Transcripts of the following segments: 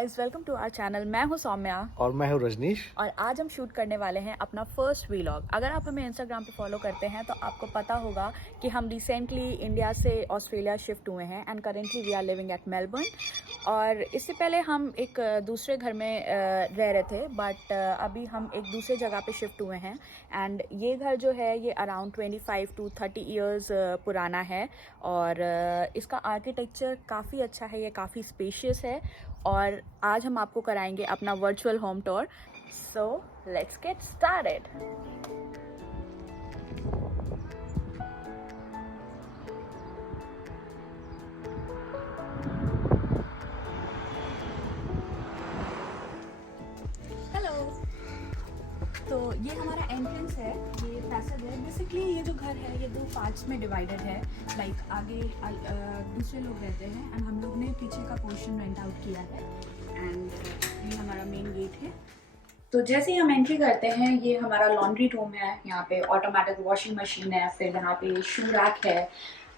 Guys, welcome to our channel. मैं हूं सौम्या और मैं हूं रजनीश। और आज हम शूट करने वाले हैं अपना फर्स्ट व्लॉग। अगर आप हमें इंस्टाग्राम पे फॉलो करते हैं तो आपको पता होगा कि हम रिसेंटली इंडिया से ऑस्ट्रेलिया शिफ्ट हुए हैं and currently we are living at Melbourne. और इससे पहले हम एक दूसरे घर में रह रहे थे, बट अभी हम एक दूसरे जगह पे शिफ्ट हुए हैं। एंड ये घर जो है ये अराउंड 25 to 30 ईयर्स पुराना है और इसका आर्किटेक्चर काफ़ी अच्छा है, ये काफ़ी स्पेशियस है। और आज हम आपको कराएंगे अपना virtual home tour. So let's get started. Hello. तो ये हमारा एंट्रेंस है, ये पैसेज है। बेसिकली ये जो घर है ये दो पार्ट्स में डिवाइडेड है। लाइक आगे दूसरे लोग रहते हैं एंड हम लोग ने पीछे का पोर्शन रेंट आउट किया है। एंड ये हमारा मेन गेट है। तो जैसे ही हम एंट्री करते हैं ये हमारा लॉन्ड्री रूम है। यहाँ पे ऑटोमेटिक वॉशिंग मशीन है, फिर यहाँ पे शू रैक है।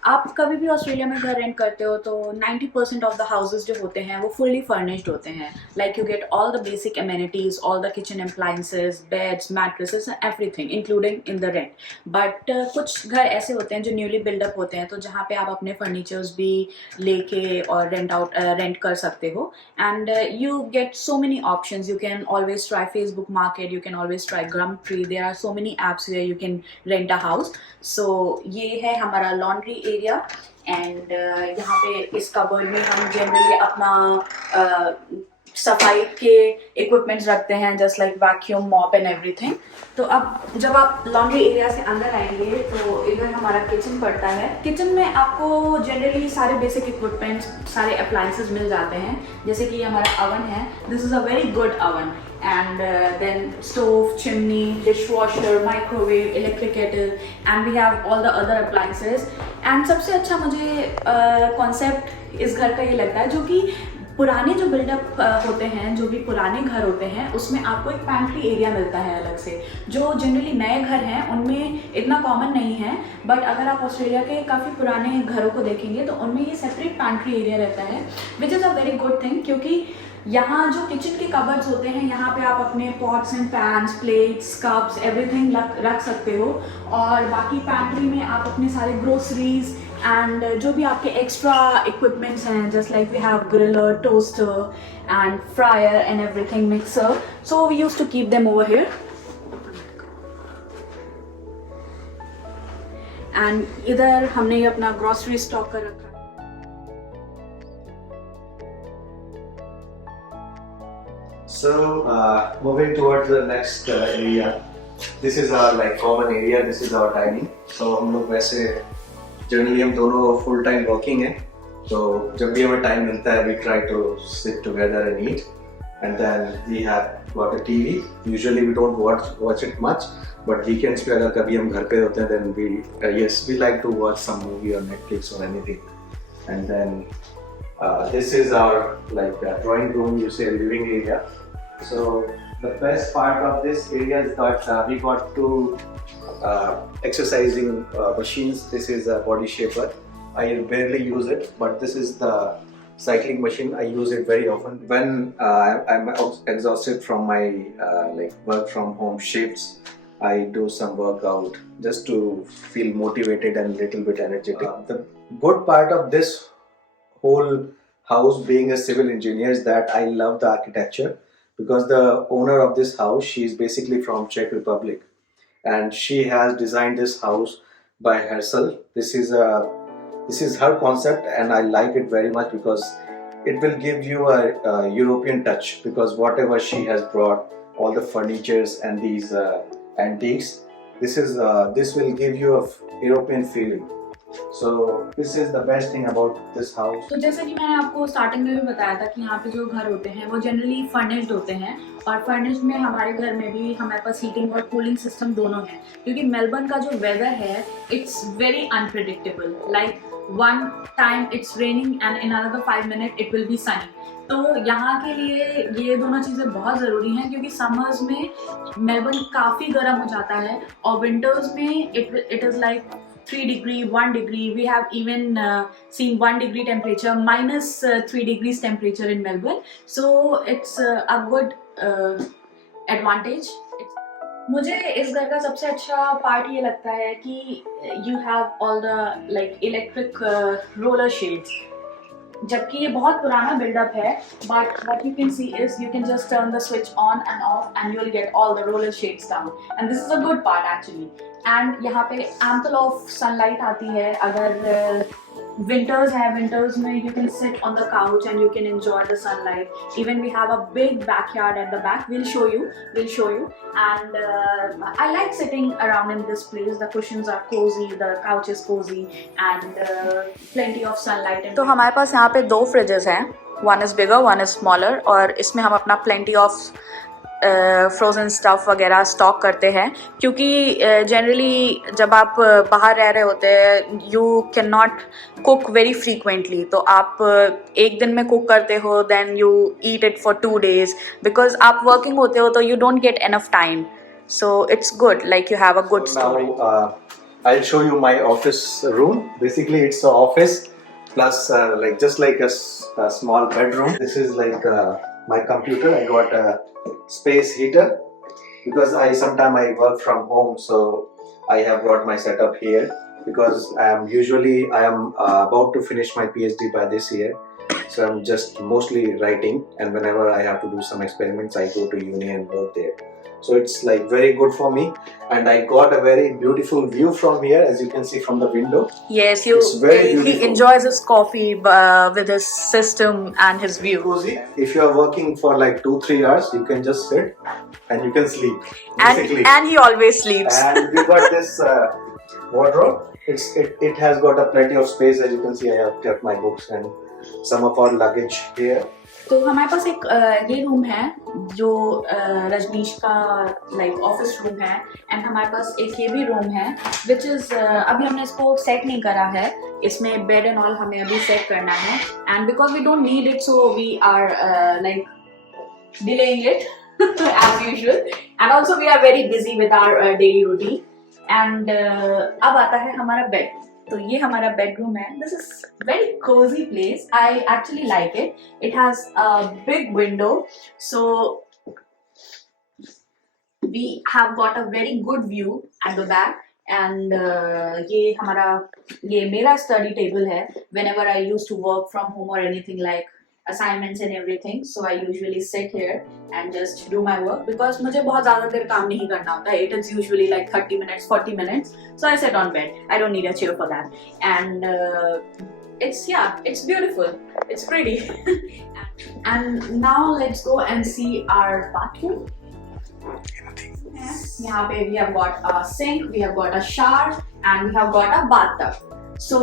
आप कभी भी ऑस्ट्रेलिया में घर रेंट करते हो तो 90% ऑफ द हाउसेज जो होते हैं वो फुल्ली फर्निश्ड होते हैं। Like you get all the basic amenities, all the kitchen appliances, beds, mattresses, everything including in the rent. But कुछ घर ऐसे होते हैं जो न्यूली बिल्डअप होते हैं, तो जहाँ पे आप अपने फर्नीचर्स भी लेके और रेंट कर सकते हो। And you get so many options. You can always try Facebook market, you can always try Gumtree. There are so many apps where you can rent a house. So ये है हमारा laundry area. And यहाँ पे इस cupboard में हम generally अपना सफाई के इक्विपमेंट्स रखते हैं, just like vacuum, mop and everything. तो अब जब आप लॉन्ड्री एरिया से अंदर आएंगे तो इधर हमारा किचन पड़ता है। किचन में आपको जनरली सारे बेसिक इक्विपमेंट्स, सारे अप्लायंसेस मिल जाते हैं। जैसे कि हमारा अवन है, this is a very good oven. And then stove, chimney, dishwasher, microwave, electric kettle, and we have all the other appliances. And सबसे अच्छा मुझे कॉन्सेप्ट इस घर का ये लगता है, जो कि पुराने जो बिल्डअप होते हैं, जो भी पुराने घर होते हैं, उसमें आपको एक पैंट्री एरिया मिलता है अलग से, जो जनरली नए घर हैं उनमें इतना कॉमन नहीं है। बट अगर आप ऑस्ट्रेलिया के काफ़ी पुराने घरों को देखेंगे तो उनमें ये सेपरेट पैंट्री एरिया रहता है, which is a very good thing. क्योंकि यहाँ जो किचन के कबर्ड्स होते हैं, यहाँ पे आप अपने pots and pans, plates, cups, everything रख सकते हो। और बाकी पैंट्री में आप अपने सारे ग्रोसरीज एंड जो भी आपके एक्स्ट्रा इक्विपमेंट्स हैं, just like we have griller, toaster and fryer and everything, mixer, so we used to keep them over here. And इधर हमने ये अपना ग्रोसरी स्टॉक कर रखा है। So moving towards the next area, this is our like common area. This is our dining. So हम लोग वैसे जनरली हम दोनों full time working हैं, तो जब भी हमें time मिलता है we try to sit together and eat. And then we have got a TV. Usually we don't watch it much, but weekends पे अगर कभी हम घर पे होते हैं then we like to watch some movie on Netflix or anything. And then this is our like drawing room, you say living area. So the best part of this area is that we got two exercising machines. This is a body shaper. I barely use it, but this is the cycling machine. I use it very often when I'm exhausted from my like work from home shifts. I do some workout just to feel motivated and little bit energetic. The good part of this whole house, being a civil engineer, is that I love the architecture, because the owner of this house, she is basically from Czech Republic, and she has designed this house by herself. This is her concept, and I like it very much because it will give you a European touch, because whatever she has brought, all the furnitures and these antiques, this will give you a European feeling. So this is the best thing about this house. तो जैसा कि मैंने आपको starting में भी बताया था कि यहाँ पे जो घर होते हैं वो जनरली फर्निश्ड होते हैं। और फर्निश्ड में हमारे घर में भी हमारे पास हीटिंग और कूलिंग सिस्टम दोनों है, क्योंकि मेलबर्न का जो वेदर है it's very unpredictable. Like one time it's raining and in another 5 minutes it will be sunny. तो यहाँ के लिए ये दोनों चीज़ें बहुत ज़रूरी हैं, क्योंकि समर्स में मेलबर्न काफ़ी गर्म हो जाता है और विंटर्स में it is like 3 degree, 1 degree. We have even seen 1 degree temperature, minus 3 degrees temperature in Melbourne. So it's a good advantage. मुझे इस घर का सबसे अच्छा पार्ट ये लगता है कि you have all the like electric roller shades. जबकि ये बहुत पुराना बिल्डअप है, but what you can see is you can just turn the switch on and off and you'll get all the roller shades down, and this is a good part actually. And यहाँ पे ample of sunlight आती है. अगर winters है, winters में you can sit on the couch and you can enjoy the sunlight. Even we have a big backyard at the back. We'll show you. And I like sitting around in this place. The cushions are cozy, the couch is cozy, and plenty of sunlight. तो हमारे पास यहाँ पे 2 fridges हैं. One is bigger, one is smaller. और इसमें हम अपना plenty of frozen stuff वगैरह स्टॉक करते हैं, क्योंकि जनरली जब आप बाहर रह रहे होते हैं you can not cook very frequently. तो आप एक दिन में कुक करते हो, then you eat it for 2 days, because आप वर्किंग होते हो तो you don't get enough time. So it's good, like you have a good story. Now, I'll show you my office room. Basically, it's an office plus like just like a small bedroom. This is like my computer. I got a space heater because sometimes I work from home, so I have brought my setup here because I am about to finish my PhD by this year. So I'm just mostly writing, and whenever I have to do some experiments, I go to uni and work there. So it's like very good for me, and I got a very beautiful view from here, as you can see from the window. Yes, he enjoys his coffee with his system and his view. Cozy. If you are working for like 2-3 hours, you can just sit and you can sleep. Basically. And he always sleeps. And we got this wardrobe. It has got a plenty of space. As you can see, I have kept my books and some of our luggage here. तो हमारे पास एक ये room है जो रजनीश का like office room है, and हमारे पास एक ये भी रूम है विच इज़ अभी हमने इसको सेट नहीं करा है. इसमें बेड एंड ऑल हमें अभी सेट करना है, and because we don't need it so we are like delaying it as usual, and also we are very busy with our daily routine. And अब आता है हमारा बेड. तो ये हमारा बेडरूम है. This is very cosy place. I actually like it. It has a big window, so we have got a very good view at the back. And ये मेरा स्टडी टेबल है. whenever I used to work from home or anything like assignments and everything, so I usually sit here and just do my work because मुझे बहुत ज़्यादा देर काम नहीं करना होता. It is usually like 30 minutes, 40 minutes. So I sit on bed. I don't need a chair for that. And it's beautiful. It's pretty. And now let's go and see our bathroom. यहाँ पे we have got a sink, we have got a shower, and we have got a bathtub. So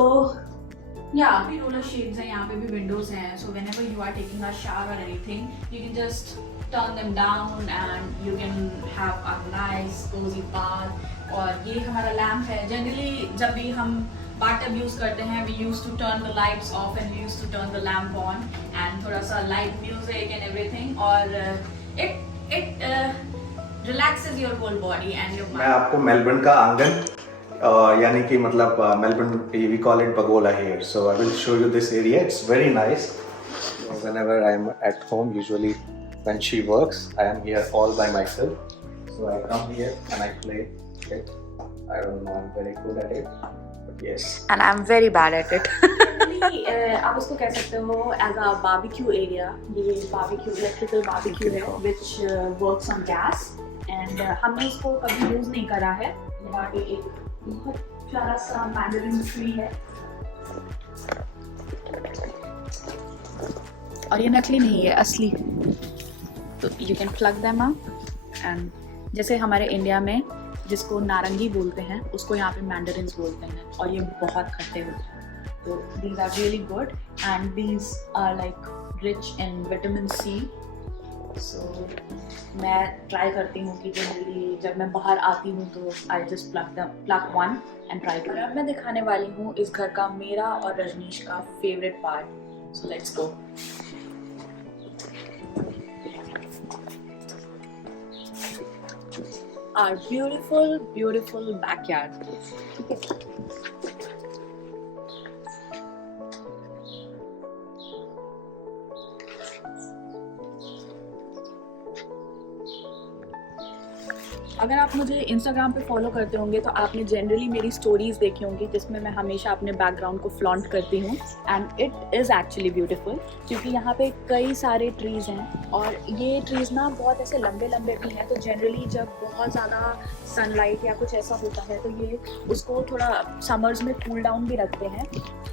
yeah, भी roller shades हैं, यहाँ पे भी windows हैं. So whenever you are taking a shower or anything, you can just turn them down and you can have a nice cozy bath. और ये हमारा lamp है. जनरली जब भी हम बाथटब यूज करते हैं, we used to turn the lights off and we used to turn the lamp on and थोड़ा सा light music and everything. और it relaxes your whole body and your mind. मैं आपको मेलबर्न का आंगन यानी कि मतलब Melbourne we call it Pagola here. So I will show you this area. It's very nice. Whenever I am at home, usually when she works, I am here all by myself. So I come here and I play it. I don't know, I'm very good at it, but yes. And I'm very bad at it. आप उसको कह सकते हो as a barbecue area. ये barbecue electrical barbecue है which works on gas. And हमने इसको कभी यूज नहीं करा है. यहाँ पे एक बहुत प्यारा सा मैंडरिन ट्री है, और ये नकली नहीं है, असली. तो you can plug them up, and जैसे हमारे इंडिया में जिसको नारंगी बोलते हैं उसको यहाँ पे मैंडरिन्स बोलते हैं, और ये बहुत खट्टे होते हैं. तो these are really good and these are like rich in vitamin C. So मैं ट्राई करती हूँ कि जनरली जब मैं बाहर आती हूँ तो I just plug one and try to. अब मैं दिखाने वाली हूँ इस घर का मेरा और रजनीश का favourite part. So let's go. Our beautiful backyard. अगर आप मुझे इंस्टाग्राम पे फॉलो करते होंगे तो आपने जनरली मेरी स्टोरीज देखी होंगी जिसमें मैं हमेशा अपने बैकग्राउंड को फ्लॉन्ट करती हूँ and it is actually beautiful, क्योंकि यहाँ पे कई सारे ट्रीज़ हैं और ये ट्रीज़ ना बहुत ऐसे लंबे लंबे भी हैं, तो जनरली जब बहुत ज़्यादा सनलाइट या कुछ ऐसा होता है तो ये उसको थोड़ा समर्स में कूल डाउन भी रखते हैं।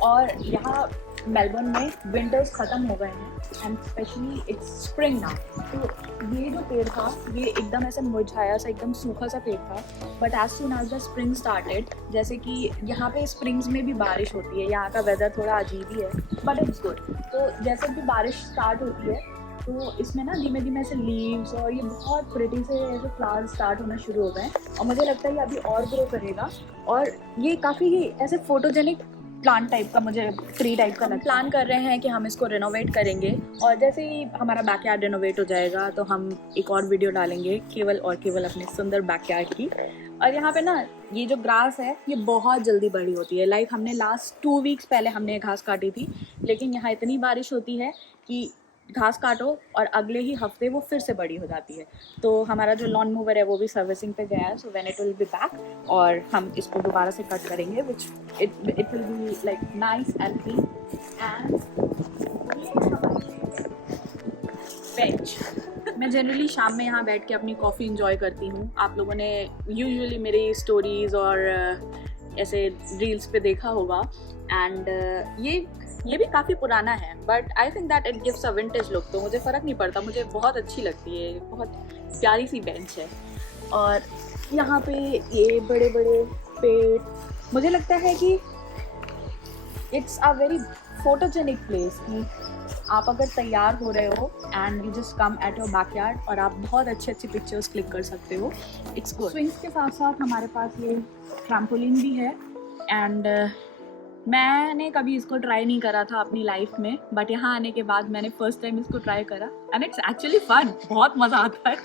और यहाँ मेलबर्न में विंटर्स ख़त्म हो गए हैं and specially it's spring now. तो ये जो पेड़ था ये एकदम ऐसे मुरझाया सा एकदम सूखा सा पेड़ था, but as soon as the spring started, जैसे कि यहाँ पे स्प्रिंग्स में भी बारिश होती है, यहाँ का वेदर थोड़ा अजीब ही है बट इट्स गुड। तो जैसे कि बारिश स्टार्ट होती है तो इसमें ना धीमे धीमे ऐसे लीव्स और ये बहुत प्रिटी से ऐसे फ्लावर्स स्टार्ट होना शुरू हो गए और मुझे लगता है ये अभी और ग्रो करेगा और ये काफ़ी ऐसे फोटोजेनिक प्लांट टाइप का, मुझे ट्री टाइप का लगता है। प्लान कर रहे हैं कि हम इसको रिनोवेट करेंगे और जैसे ही हमारा बैकयार्ड रिनोवेट हो जाएगा तो हम एक और वीडियो डालेंगे केवल और केवल अपने सुंदर बैकयार्ड की। और यहाँ पे ना ये जो ग्रास है ये बहुत जल्दी बड़ी होती है, लाइक हमने लास्ट 2 वीक्स पहले हमने ये घास काटी थी, लेकिन यहाँ इतनी बारिश होती है कि घास काटो और अगले ही हफ्ते वो फिर से बड़ी हो जाती है। तो हमारा जो लॉन मूवर है वो भी सर्विसिंग पे गया है, so when it will be back और हम इसको दोबारा से कट करेंगे which it will be like nice and clean. And bench, मैं जनरली शाम में यहाँ बैठ के अपनी कॉफ़ी इंजॉय करती हूँ। आप लोगों ने यूजुअली मेरी स्टोरीज़ और ऐसे रील्स पे देखा होगा एंड ये भी काफ़ी पुराना है but I think that it gives a vintage look, तो मुझे फ़र्क नहीं पड़ता, मुझे बहुत अच्छी लगती है, बहुत प्यारी सी बेंच है। और यहाँ पे ये बड़े बड़े पेड़, मुझे लगता है कि it's a very photogenic place कि आप अगर तैयार हो रहे हो and you just come at your backyard और आप बहुत अच्छी अच्छी पिक्चर्स क्लिक कर सकते हो। It's good. स्विंग्स के साथ साथ हमारे पास ये ट्रैम्पोलिन भी है एंड मैंने कभी इसको ट्राई नहीं करा था अपनी लाइफ में, बट यहाँ आने के बाद मैंने फर्स्ट टाइम इसको ट्राई करा एंड इट्स एक्चुअली फन, बहुत मज़ा आता है।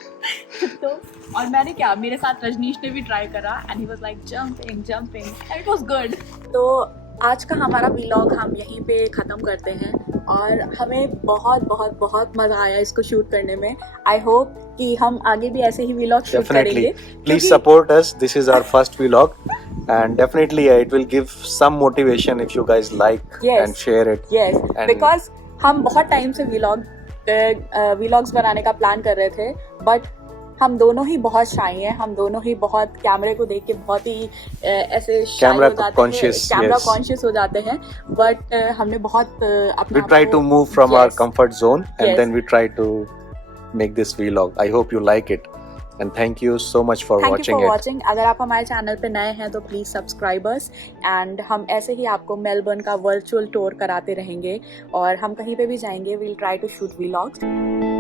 तो और मैंने क्या, मेरे साथ रजनीश ने भी ट्राई करा and he was like jumping and it was good. तो आज का हमारा व्लॉग हम यहीं पे ख़त्म करते हैं और हमें बहुत बहुत बहुत मज़ा आया इसको शूट करने में। आई होप कि हम आगे भी ऐसे ही व्लॉग शूट करेंगे। Please support us. This is our first vlog and definitely it will give some motivation if you guys like and share it. Yes, because हम बहुत टाइम से व्लॉग्स बनाने का प्लान कर रहे थे बट हम दोनों ही बहुत शाई हैं, हम दोनों ही बहुत कैमरे को देख के बहुत ही ऐसे कैमरा कॉन्शियस हो जाते हैं बट हमने बहुत अपना We try to move from our comfort zone and then we try to make this vlog. I hope you like it and thank you so much for watching it. अगर आप हमारे channel पे नए हैं तो प्लीज सब्सक्राइब अस एंड हम ऐसे ही आपको मेलबर्न का वर्चुअल टूर कराते रहेंगे और हम कहीं पे भी जाएंगे we'll try to shoot vlogs.